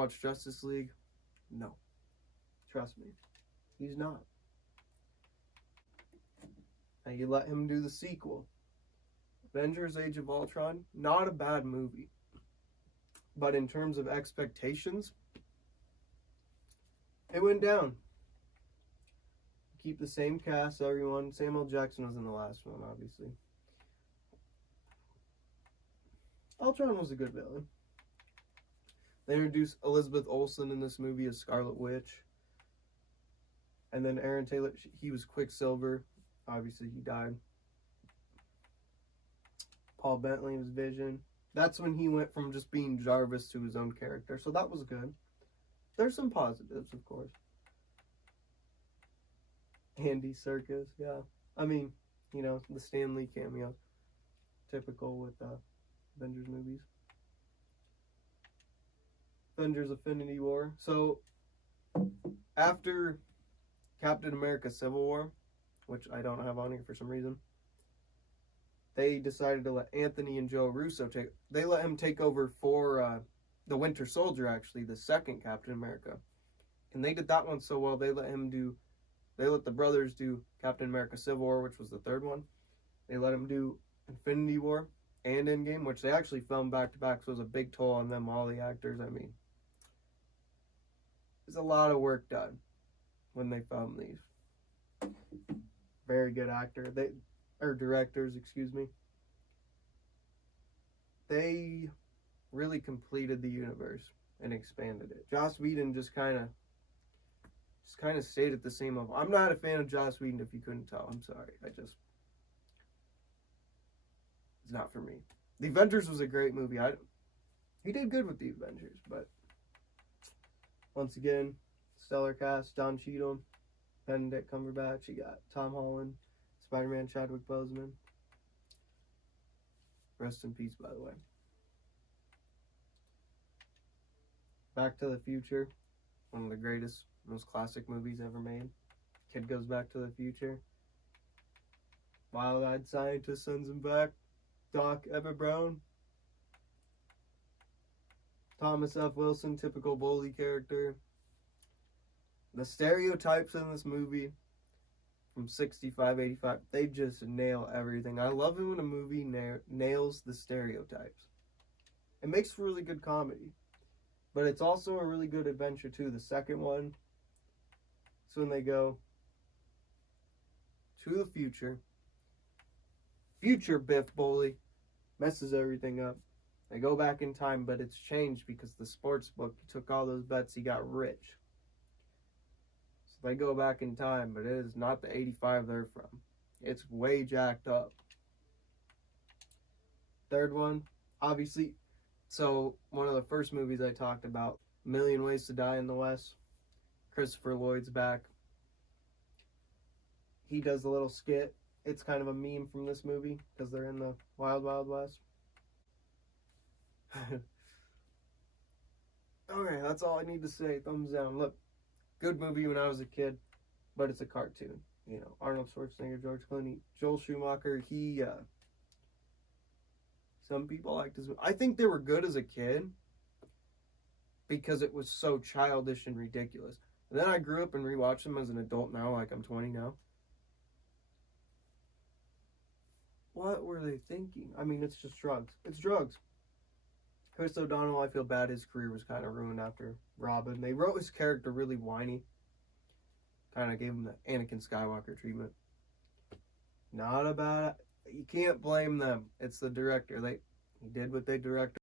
watched Justice League? No. Trust me. He's not. And you let him do the sequel. Avengers Age of Ultron, not a bad movie. But in terms of expectations, it went down. Keep the same cast, everyone. Samuel Jackson was in the last one, obviously. Ultron was a good villain. They introduced Elizabeth Olsen in this movie as Scarlet Witch. And then Aaron Taylor, he was Quicksilver. Obviously, he died. Paul Bettany was Vision. That's when he went from just being Jarvis to his own character. So that was good. There's some positives, of course. Andy Serkis, yeah. I mean, you know, the Stan Lee cameo. Typical with Avengers movies. Avengers Infinity War. So, after Captain America Civil War, which I don't have on here for some reason, they decided to let Anthony and Joe Russo let him take over for the Winter Soldier, actually, the second Captain America. And they did that one so well, they let the brothers do Captain America Civil War, which was the third one. They let him do Infinity War and Endgame, which they actually filmed back to back, so it was a big toll on them, all the actors. I mean, there's a lot of work done when they filmed these. Very good directors, excuse me. They really completed the universe and expanded it. Joss Whedon just kind of stayed at the same level. I'm not a fan of Joss Whedon, if you couldn't tell. I'm sorry. It's not for me. The Avengers was a great movie. He did good with the Avengers, but once again, stellar cast: Don Cheadle, Benedict Cumberbatch. You got Tom Holland, Spider-Man, Chadwick Boseman. Rest in peace, by the way. Back to the Future, one of the greatest, most classic movies ever made. Kid goes back to the future. Wild-eyed scientist sends him back. Doc Emmett Brown. Thomas F. Wilson, typical bully character. The stereotypes in this movie from 65, 85, they just nail everything. I love it when a movie nails the stereotypes. It makes for really good comedy. But it's also a really good adventure, too. The second one, it's when they go to the future. Future Biff Bully messes everything up. They go back in time, but it's changed because the sports book, he took all those bets, he got rich. So they go back in time, but it is not the 85 they're from. It's way jacked up. Third one, obviously, so one of the first movies I talked about, A Million Ways to Die in the West. Christopher Lloyd's back. He does a little skit. It's kind of a meme from this movie because they're in the Wild Wild West. Okay, that's all I need to say. Thumbs down. Look, good movie when I was a kid, but it's a cartoon. You know, Arnold Schwarzenegger, George Clooney, Joel Schumacher. Some people liked his. I think they were good as a kid because it was so childish and ridiculous. And then I grew up and rewatched them as an adult now, like I'm 20 now. What were they thinking? I mean, it's just drugs. It's drugs. Chris O'Donnell, I feel bad. His career was kind of ruined after Robin. They wrote his character really whiny. Kind of gave him the Anakin Skywalker treatment. Not a bad. You can't blame them. It's the director. He did what they directed.